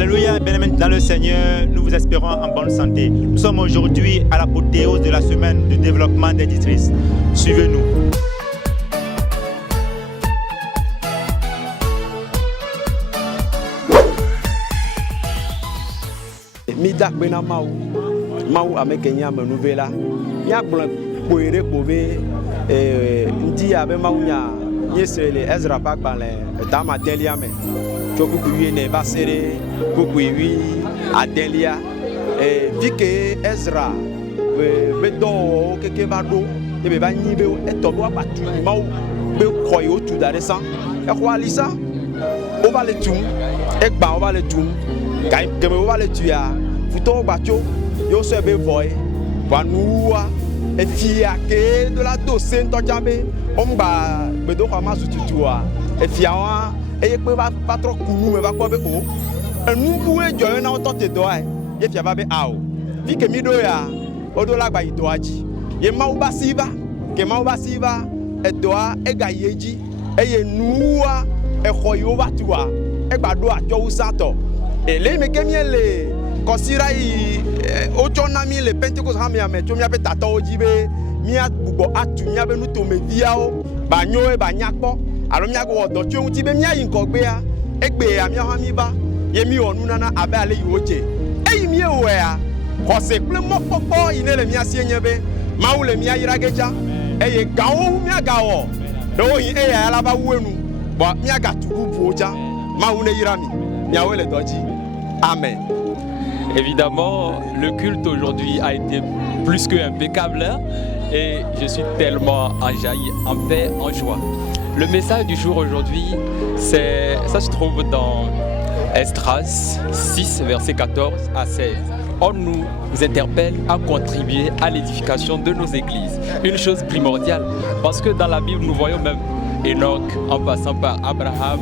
Alléluia, bien-aimés dans le Seigneur, nous vous espérons en bonne santé. Nous sommes aujourd'hui à l'apothéose de la semaine de développement des districts. Suivez-nous. Mida bena mau amekenya menuvela nya blan boire bove ndi abe mau nya yesele Ezra pakbale dama delia me choku kuyi ne basere kuyi adelia vike Ezra be do keke bado e be ba nyibe eto bo patu mau be koyo tu dare san e ko alisa o va le tum e gba o va le tum kai keme o va le tu ya futo bacho yo se be voy banua e fia ke de la dossier to jambe omba be do kwa mazututua e fia wa e pe ba patro kunu me ba ko be o enu bu e joyo na to te do ai e fia ba be ao vi ke mi do ya o do la gba ito aji ye ma uba siva ke ma uba siva e do a e ga yeji e ye nuwa e khoyo batua e gba do ajo usato e le me ke mi ele kosira yi ochona mi le Pentecost ha mi ame to mi ape tata ojibe mi agbo atu mi abe nu to media o ba nyo e ba nyakpo alo mi agbo odo ti ohun ti be mi ayin ko gbe a egbe ami ha mi ba ye mi onu nana abe ale yi oje eyi mi ewe a ko se ple mo popo ine le mi asie nyebe ma wo le mi ayira geja eye gawo mi agawo do yin e ya la ba wenu bo mi aga tubu oja ma wo ne yira mi awo le doji amen. Évidemment, le culte aujourd'hui a été plus que impeccable et je suis tellement enjailli, en paix, en joie. Le message du jour aujourd'hui, ça se trouve dans Esdras 6, versets 14 à 16. On nous interpelle à contribuer à l'édification de nos églises. Une chose primordiale, parce que dans la Bible, nous voyons même Enoch, en passant par Abraham,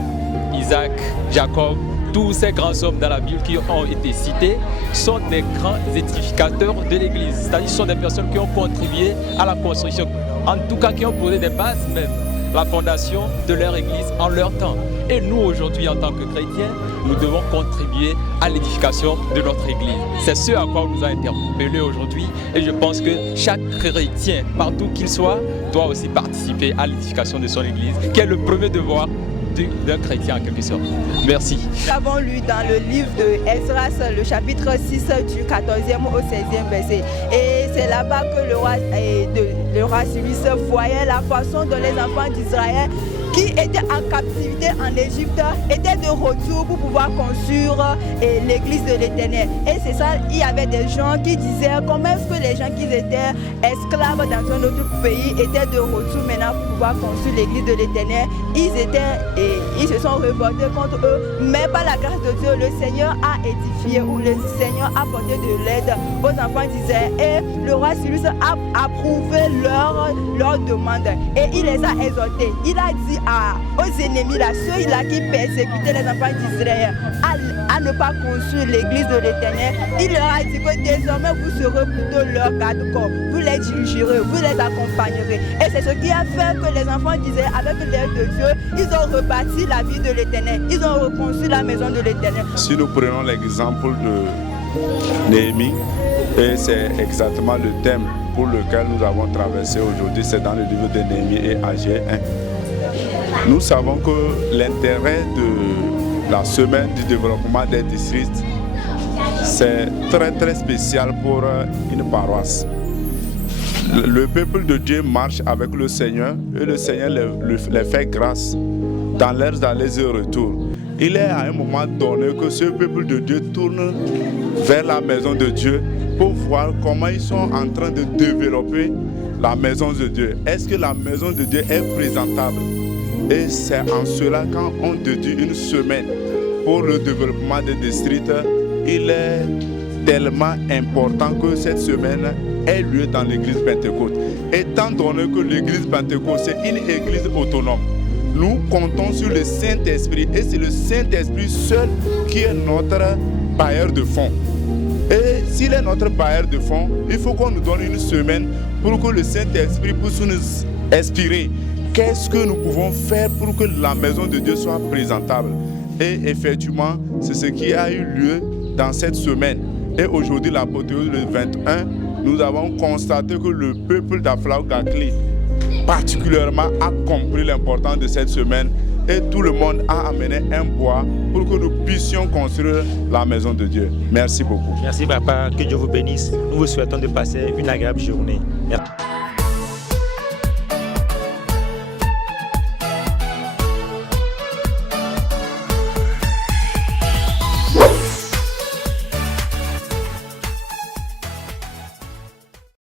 Isaac, Jacob, tous ces grands hommes dans la Bible qui ont été cités sont des grands édificateurs de l'Église. C'est-à-dire sont des personnes qui ont contribué à la construction, en tout cas qui ont posé des bases même, la fondation de leur Église en leur temps. Et nous aujourd'hui en tant que chrétiens, nous devons contribuer à l'édification de notre Église. C'est ce à quoi on nous a interpellés aujourd'hui et je pense que chaque chrétien, partout qu'il soit, doit aussi participer à l'édification de son Église, qui est le premier devoir d'un chrétien en quelque sorte. Merci. Nous avons lu dans le livre de Esdras, le chapitre 6 du 14e au 16e verset. Et c'est là-bas que le roi Cyrus voyait la façon dont les enfants d'Israël qui étaient en captivité en Égypte étaient de retour pour pouvoir construire l'église de l'Éternel. Et c'est ça, il y avait des gens qui disaient comment est-ce que les gens qui étaient esclaves dans un autre pays étaient de retour maintenant pour pouvoir construire l'église de l'Éternel. Ils se sont révoltés contre eux, mais par la grâce de Dieu, le Seigneur a édifié ou le Seigneur a apporté de l'aide aux enfants d'Israël. Et le roi Cyrus a approuvé leur demande et il les a exhortés. Il a dit aux ennemis, ceux-là qui persécutaient les enfants d'Israël, à ne pas construire l'église de l'Éternel. Il leur a dit que désormais vous serez plutôt leur garde-corps. Vous les dirigerez, vous les accompagnerez. Et c'est ce qui a fait que les enfants d'Israël, avec l'aide de Dieu, ils ont rebâti la ville de l'Éternel. Ils ont reconstruit la maison de l'Éternel. Si nous prenons l'exemple de Néhémie, et c'est exactement le thème pour lequel nous avons traversé aujourd'hui, c'est dans le livre de Néhémie et Agé 1. Nous savons que l'intérêt de la semaine du développement des districts, c'est très très spécial pour une paroisse. Le peuple de Dieu marche avec le Seigneur et le Seigneur les fait grâce dans leurs allées et retours. Il est à un moment donné que ce peuple de Dieu tourne vers la maison de Dieu pour voir comment ils sont en train de développer la maison de Dieu. Est-ce que la maison de Dieu est présentable? Et c'est en cela quand on dédie une semaine pour le développement des districts, il est tellement important que cette semaine ait lieu dans l'église Pentecôte. Étant donné que l'église Pentecôte c'est une église autonome, nous comptons sur le Saint-Esprit et c'est le Saint-Esprit seul qui est notre bailleur de fonds. Et s'il est notre bailleur de fonds, il faut qu'on nous donne une semaine pour que le Saint-Esprit puisse nous inspirer. Qu'est-ce que nous pouvons faire pour que la maison de Dieu soit présentable? Et effectivement, c'est ce qui a eu lieu dans cette semaine. Et aujourd'hui, l'apothéose le 21, nous avons constaté que le peuple d'Aflaougakli, particulièrement, a compris l'importance de cette semaine. Et tout le monde a amené un bois pour que nous puissions construire la maison de Dieu. Merci beaucoup. Merci papa, que Dieu vous bénisse. Nous vous souhaitons de passer une agréable journée.